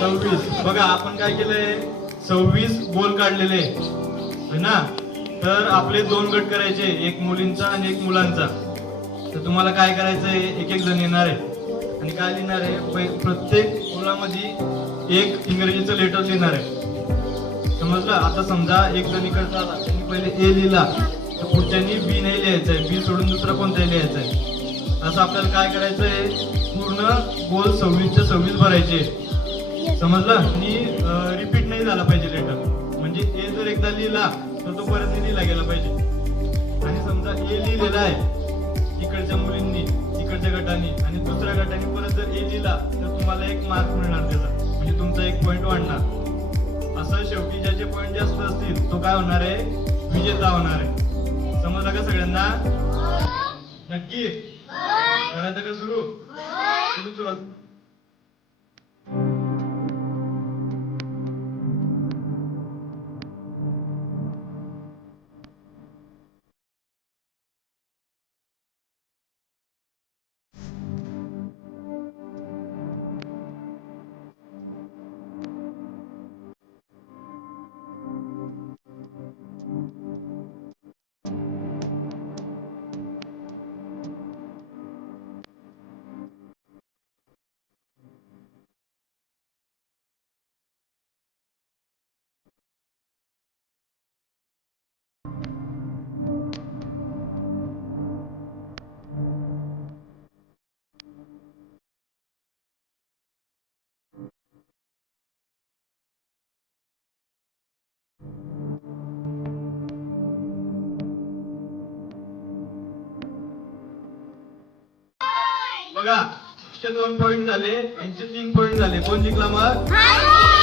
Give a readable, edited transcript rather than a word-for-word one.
26. बघा आपण काय केलंय, 26 गोल काढलेले है ना. तर आपले 2 गट करायचे, एक मुलींचा आणि एक मुलांचा. तर तुम्हाला काय करायचंय, एक एक जण येणार आहे आणि काय लिहिणार आहे, प्रत्येक मुलामध्ये एक इंग्रजीचं लेटर लिहिणार आहे. समजलं. आता समजा एक जण इकडचा आला, त्यांनी पहिले ए लिहिला, तर पुढच्यानी बी नाही लिहायचंय, बी सोडून दुसरा कोणताही लिहायचंय. असं आपल्याला काय करायचंय, पूर्ण गोल 26च्या 26 भरायचे. समजलं. आणि रिपीट नाही झाला पाहिजे लेटर, म्हणजे ए जर एकदा लिहिला तर तो परत नाही लिहिला गेला पाहिजे. आणि समजा ए लिहिलेला आहे इकडच्या मुलींनी, इकडच्या गटाने, आणि दुसऱ्या गटाने परत जर ए लिहिला तर तुम्हाला 1 मार्क मिळणार त्याचा, म्हणजे तुमचा 1 पॉईंट वाढणार. असं शेवटी ज्याचे पॉईंट जास्त असतील तो काय होणार आहे, विजेता होणार आहे. समजलं का सगळ्यांना? नक्की करायचं का सुरू? सुरू. बघा, 2 पॉईंट झाले, यांचे 3 पॉईंट झाले. कोण जिंकला मग?